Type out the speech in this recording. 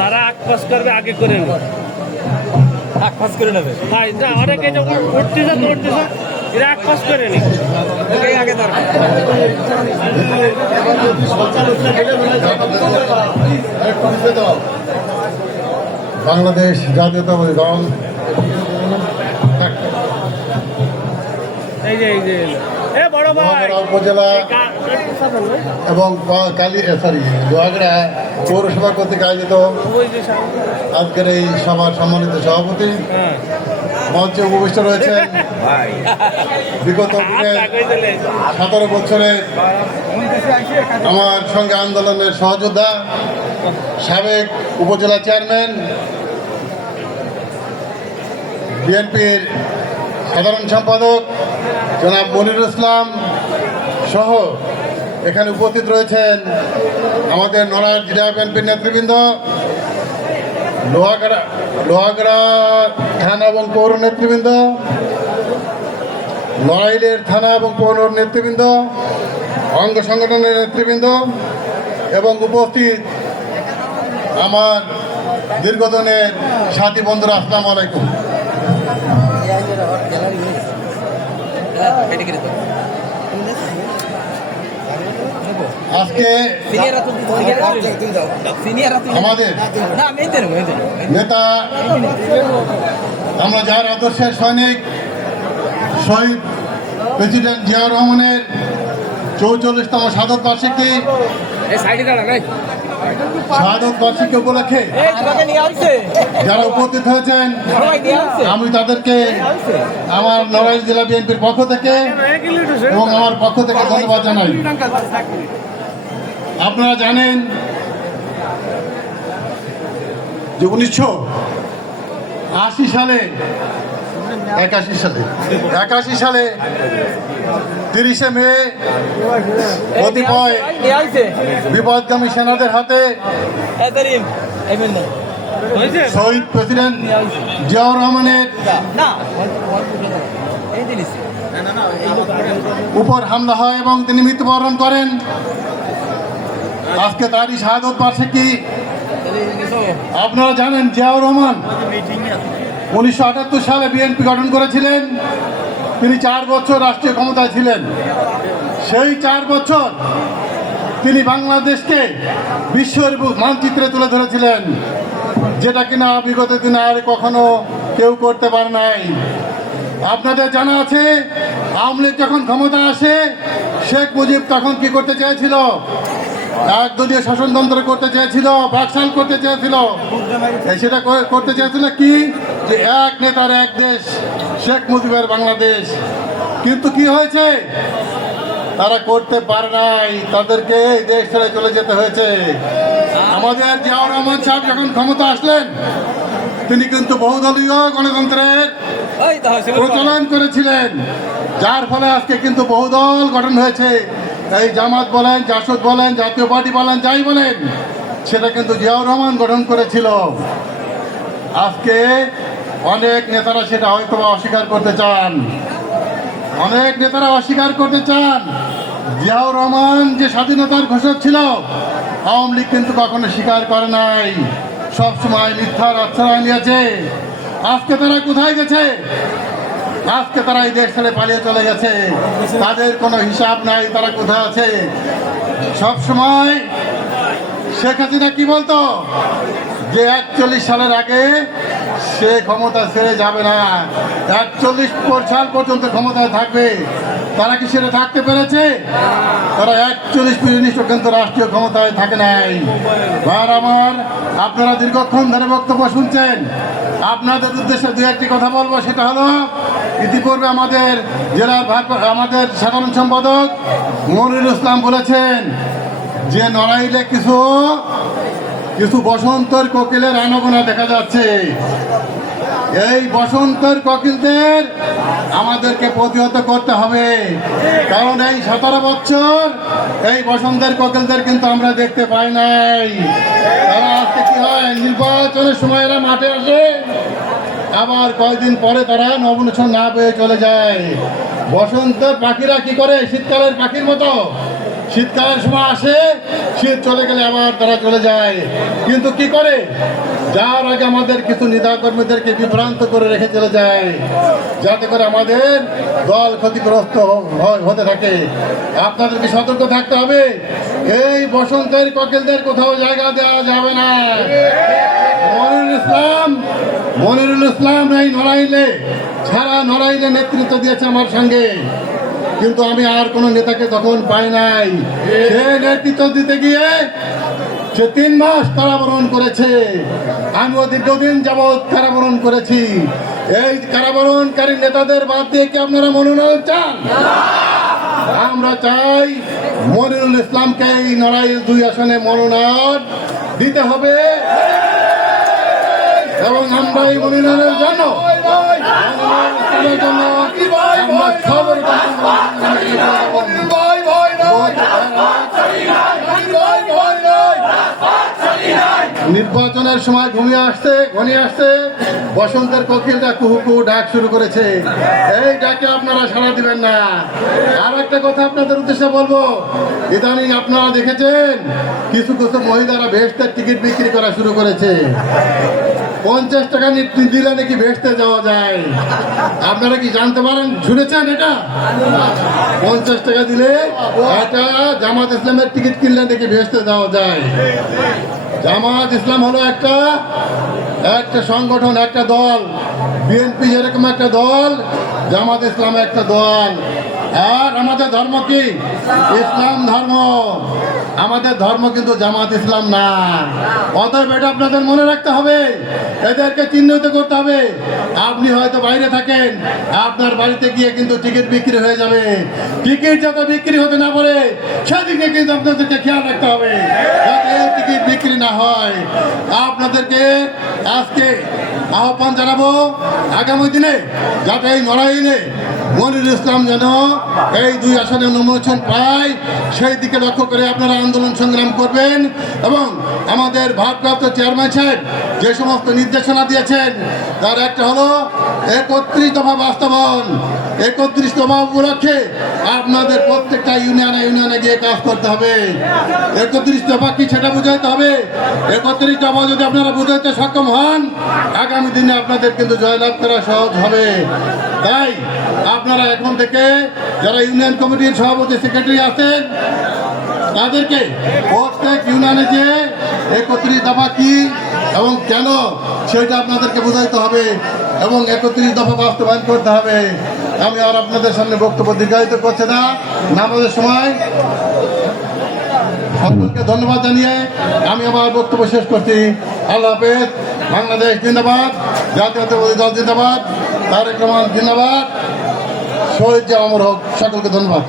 যারা আগ পাস করবে আগে করে নেবে। আগ পাস করে নেবে? ভাই না অনেকে যখন উঠতেছে তো উঠতেছে এরা আগ পাস করে নি আগে দরকার। বাংলাদেশ জাতীয়তাবাদী দল। এই যে এই যে। লোহাগড়া উপজেলা? এবং কালী সরি লোহাগড়া পৌরসভা কর্তৃক আয়োজিত। আজকের এই সভার সম্মানিত সভাপতি হ্যাঁ মঞ্চে উপবিষ্ট রয়েছে বিগত। সতেরো বছরের আমার সঙ্গে আন্দোলনের সহযোদ্ধা সাবেক উপজেলা চেয়ারম্যান বিএনপির সাধারণ সম্পাদক জনাব মনিরুল ইসলাম সহ এখানে উপস্থিত রয়েছেন আমাদের নড়াইল জেলা বিএনপির নেতৃবৃন্দ, লোহাগড়া লোহাগড়া থানা এবং পৌর নেতৃবৃন্দ, নড়াইলের থানা এবং পৌর নেতৃবৃন্দ, অঙ্গ সংগঠনের নেতৃবৃন্দ এবং উপস্থিত আমার দীর্ঘদিনের সাথী বন্ধুরা, আসসালামু আলাইকুম। আজকে আমাদের নেতা আমরা যার আদর্শের সৈনিক শহীদ প্রেসিডেন্ট জিয়া রহমানের চৌচল্লিশতম শাহাদত বার্ষিকী শাহাদত বার্ষিকী উপলক্ষে যারা উপস্থিত হয়েছেন আমি তাদেরকে আমার নড়াইল জেলা বিএনপির পক্ষ থেকে। এবং আমার পক্ষ থেকে ধন্যবাদ জানাই। আপনারা জানেন যে উনিশশো আশি সালে একাশি সালে একাশি সালে তিরিশে মে কতিপয় বিপদগামী সেনাদের হাতে? শহীদ প্রেসিডেন্ট জিয়াউর রহমানের উপর হামলা হয় এবং তিনি মৃত্যুবরণ করেন আজকে তারই শাহাদত বার্ষিকী আপনারা জানেন জিয়াউর রহমান উনিশশো আটাত্তর সালে বিএনপি গঠন করেছিলেন। তিনি চার বছর রাষ্ট্রীয় ক্ষমতায় ছিলেন। সেই চার বছর তিনি বাংলাদেশকে বিশ্বের মানচিত্রে তুলে ধরেছিলেন, যেটা কিনা বিগত দিনে আর কখনো কেউ করতে পারে নাই। আপনাদের জানা আছে, আওয়ামী যখন ক্ষমতা আসে, শেখ মুজিব তখন কি করতে চেয়েছিল? একদলীয় শাসনতন্ত্র করতে চেয়েছিল বাকশাল করতে চেয়েছিল। সেটা করতে চেয়েছিল কি? যে এক নেতার এক দেশ শেখ মুজিবের বাংলাদেশ। কিন্তু কি হয়েছে? তারা করতে পারে নাই। তাদেরকে এই দেশ ছেড়ে চলে যেতে হয়েছে। আমাদের জিয়াউর রহমান সাহেব যখন ক্ষমতা আসলেন তিনি কিন্তু বহুদলীয় গণতন্ত্রের প্রচলন করেছিলেন। যার ফলে আজকে কিন্তু বহুদল গঠন হয়েছে। এই জামাত বলেন, জাসদ বলেন, জাতীয় পার্টি বলেন, যাই বলেন, সেটা কিন্তু জিয়াউর রহমান গঠন করেছিল। আজকে অনেক নেতারা সেটা হয়তো অস্বীকার করতে চান। অনেক নেতারা অস্বীকার করতে চান। জিয়াউর রহমান যে স্বাধীনতার ঘোষক ছিল, আওয়ামী লীগ কিন্তু কখনো স্বীকার করে নাই। সবসময় মিথ্যার আশ্রয় নিয়েছে। আজকে তারা কোথায় গেছে? আজকে তারা এই দেশ ছেড়ে পালিয়ে চলে গেছে। তাদের কোনো হিসাব নাই, তারা কোথায় আছে? সব সময় শেখ হাসিনা কি বলতো? যে একচল্লিশ সালের আগে সে ক্ষমতা ছেড়ে যাবে না। একচল্লিশ সাল পর্যন্ত ক্ষমতায় থাকবে। তারা কি সেটা থাকতে পেরেছে? তারা একচল্লিশ পর্যন্ত কিন্তু রাষ্ট্রীয় ক্ষমতায় থাকে নাই। আর আমার, আপনারা দীর্ঘক্ষণ ধরে বক্তব্য শুনছেন। আপনাদের উদ্দেশ্যে দু একটি কথা বলব, সেটা হলো ইতিপূর্বে আমাদের জেলার আমাদের সাধারণ সম্পাদক মনিরুল ইসলাম বলেছেন যে নড়াইলে কিছু কিছু বসন্তর কোকিলের আনাগোনা দেখা যাচ্ছে। এই বসন্তর কোকিলদের আমাদেরকে প্রতিহত করতে হবে। কারণ এই সতেরো বছর এই বসন্তের কোকিলদের কিন্তু আমরা দেখতে পাই নাই। তারা আজকে কি হয়? নির্বাচনের সময় এরা মাঠে আসে। আবার কয়েকদিন পরে তারা নবনেশন না পেয়ে চলে যায়। বসন্তের পাখিরা কি করে? শীতকালের পাখির মতো। শীতকালের সময় আসে, শীত চলে গেলে আবার তারা চলে যায়। কিন্তু কি করে? যার আগে আমাদের কিছু নেতা কর্মীদেরকে বিভ্রান্ত করে রেখে চলে যায়, যাতে করে আমাদের দল ক্ষতিগ্রস্ত হতে থাকে। আপনাদেরকে সতর্ক থাকতে হবে? এই বসন্তের কোকিলদের কোথাও জায়গা দেওয়া যাবে না। মনিরুল ইসলাম মনিরুল ইসলাম এই নড়াইলে, সারা নড়াইলে নেতৃত্ব দিয়েছে আমার সঙ্গে। কিন্তু আমি আর কোন নেতাকে তখন পাই নাই। সে নেতৃত্ব দিতে গিয়ে সে তিন মাস কারাবরণ করেছে। আমিও দীর্ঘদিন যাবৎ কারাবরণ করেছি। এই কারাবরণকারী নেতাদের বাদ দিয়ে কি আপনারা মনোনয়ন চান? আমরা চাই মনিরুল ইসলামকে এই নড়াইল দুই আসনে মনোনয়ন দিতে হবে। এবং আমরা এই মনোনয়নের জন্য নির্বাচনের সময় ঘুমিয়ে আসছে, ঘনিয়ে আসছে। বসন্তের কোকিলটা কুহু কুহু ডাক শুরু করেছে। এই ডাকে আপনারা সাড়া দিবেন না। আর একটা কথা আপনাদের উদ্দেশ্যে বলব। ইদানিং আপনারা দেখেছেন, কিছু কিছু মহিলারা ভেস্তের টিকিট বিক্রি করা শুরু করেছে। পঞ্চাশ টাকা দিলে নাকি ভেস্তে যাওয়া যায়। আপনারা কি জানতে পারেন, শুনেছেন এটা? পঞ্চাশ টাকা দিলে একটা জামাত ইসলামের টিকিট কিনলে নাকি ভেস্তে যাওয়া যায়। জামাত ইসলাম হলো একটা একটা সংগঠন একটা দল। বিএনপি যেরকম একটা দল জামাত ইসলাম একটা দল। আর আমাদের ধর্ম কি? ইসলাম ধর্ম। আমাদের ধর্ম কিন্তু জামাত ইসলাম না। অতএব এটা আপনাদের মনে রাখতে হবে। এদেরকে চিহ্নিত করতে হবে। আপনি হয়তো বাইরে থাকেন, আপনার বাড়িতে গিয়ে কিন্তু টিকিট বিক্রি হয়ে যাবে। টিকিট যাতে বিক্রি হতে না পারে, সেদিকে কিন্তু আপনাদেরকে খেয়াল রাখতে হবে। যাতে টিকিট বিক্রি না হয়। আপনাদেরকে আজকে আহ্বান জানাব, আগামী দিনে যাতে এই নড়াইলে মনির ইসলাম যেন এই দুই আসনে নমোচন পায়, সেই দিকে লক্ষ্য করে আপনারা আন্দোলন সংগ্রাম করবেন এবং আমাদের ভারপ্রাপ্ত চেয়ারম্যান সাহেব যে সমস্ত নির্দেশনা দিয়েছেন, তার একটা হলো একত্রিশ দফা বাস্তবায়ন, একত্রিশ দফা উপলক্ষে আপনাদের প্রত্যেকটা ইউনিয়নে ইউনিয়নে গিয়ে কাজ করতে হবে। একত্রিশ দফা কি সেটা বুঝাইতে হবে? একত্রিশ দফা যদি আপনারা বুঝাইতে সক্ষম হন, আগামী দিনে আপনাদের কিন্তু জয়লাভ করা সহজ হবে। তাই আপনারা এখন থেকে যারা ইউনিয়ন কমিটির সভাপতি, সেক্রেটারি আছেন, তাদেরকে প্রত্যেক ইউনিয়নে যে একত্রিশ দফা কি এবং কেন সেটা আপনাদেরকে বোঝাইতে হবে এবং একত্রিশ দফা বাস্তবায়ন করতে হবে। আমি আর আপনাদের সামনে বক্তব্য দীর্ঘায়িত করছে না। নামাজের সময় সকলকে ধন্যবাদ জানিয়ে আমি আমার বক্তব্য শেষ করছি। আল্লাহ হাফেজ। বাংলাদেশ জিন্দাবাদ। জাতীয়তাবাদী দল জিন্দাবাদ। তারেক রহমান জিন্দাবাদ। শহীদ হক হোক সকলকে ধন্যবাদ।